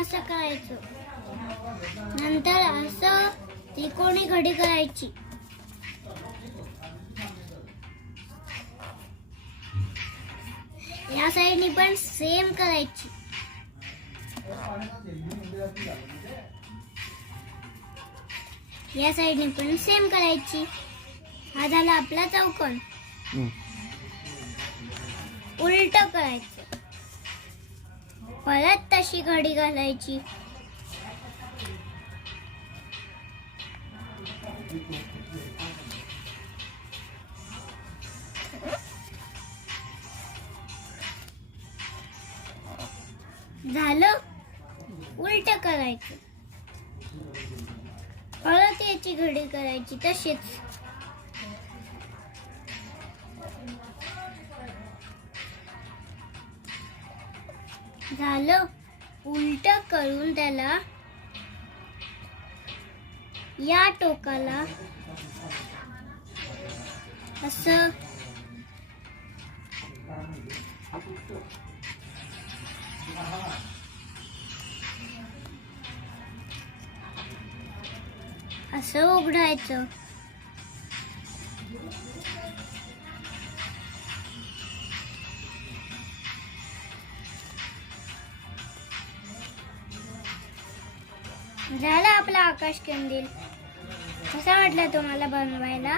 असं करायचं नंतर असं त्रिकोणी घडी करायची. या साईडनी पण सेम करायची. या साईडने पण सेम करायची. हा झाला आपला चौकोन. उलट करायचं. परत तशी घडी घालायची. झालं? उलट करायचं. परत याची घडी करायची तशीच. झालं. उलट करून त्याला या टोकाला असं असं उघडायचं. झाला आपला आकाश कंदील. कसा वाटला तुम्हाला बनवायला?